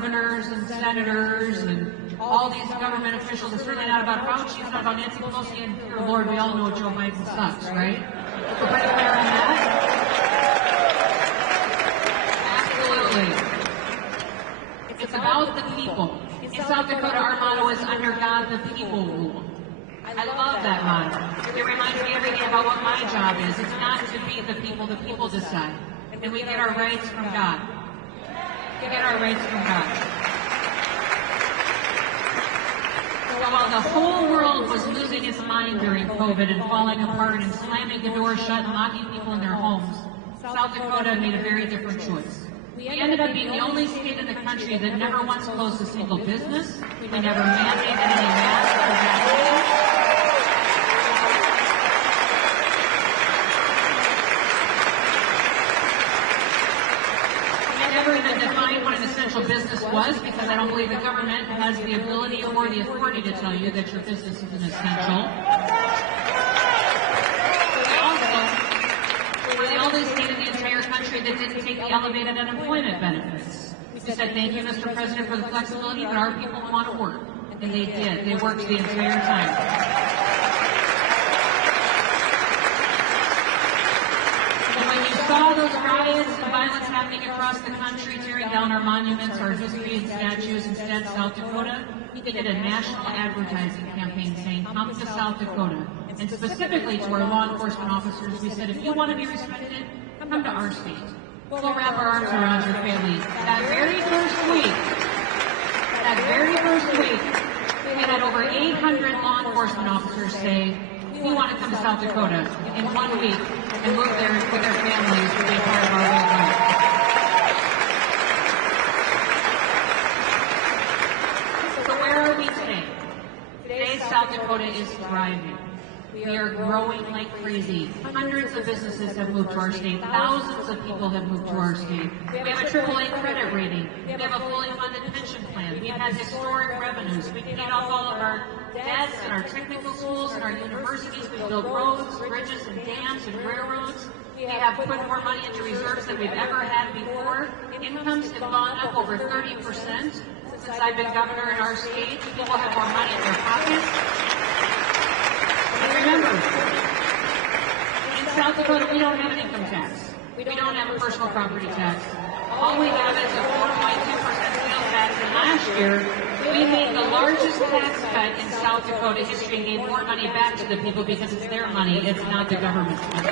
governors and senators and all these government officials. It's certainly not about Fauci, it's not about Nancy Pelosi, and dear Lord, we all know Joe Biden sucks, right? We're pretty clear on that? Absolutely. It's about the people. In South Dakota, our motto is under God, the people rule. I love that motto. It reminds me every day about what my job is. It's not to be the people decide. And we get our rights from God. We get our rights from God. So while the whole world was losing its mind during COVID and falling apart and slamming the doors shut and locking people in their homes, South Dakota made a very different choice. We ended up being the only state in the country that never once closed a single business. We never mandated any masks or vaccines. We never even defined what an essential business was, because I don't believe the government has the ability or the authority to tell you that your business isn't essential. We're the only state in the entire country that didn't take the elevated unemployment benefits. We said, thank you, Mr. President, for the flexibility, but our people want to work. And they did. They worked the entire time. And when you saw those riots and violence happening across the country, tearing down our monuments, our history and statues, instead South Dakota, we did a national advertising campaign saying, come to South Dakota. And specifically to our law enforcement officers, we said, if you want to be respected, come to our state. We'll wrap our arms around your family. That very first week, we had over 800 law enforcement officers say, we want to come to South Dakota in 1 week and move there with their families to be a part of our way of life. So where are we today? Today, South Dakota is thriving. We are growing like crazy. Hundreds of businesses have moved to our state. Thousands of people have moved to our state. We have a AAA credit rating. We have a fully funded pension plan. We've had historic revenues. We paid off all of our debts and our technical schools and our universities. We've built roads, bridges, and dams and railroads. We have put more money into reserves than we've ever had before. Incomes have gone up over 30% since I've been governor in our state. People have more money in their pockets. And remember, in South Dakota, we don't have an income tax. We don't have a personal property tax. All we have is a 4.2% sales tax, and last year, we made the largest tax cut in South Dakota history and gave more money back to the people because it's their money, it's not the government's money.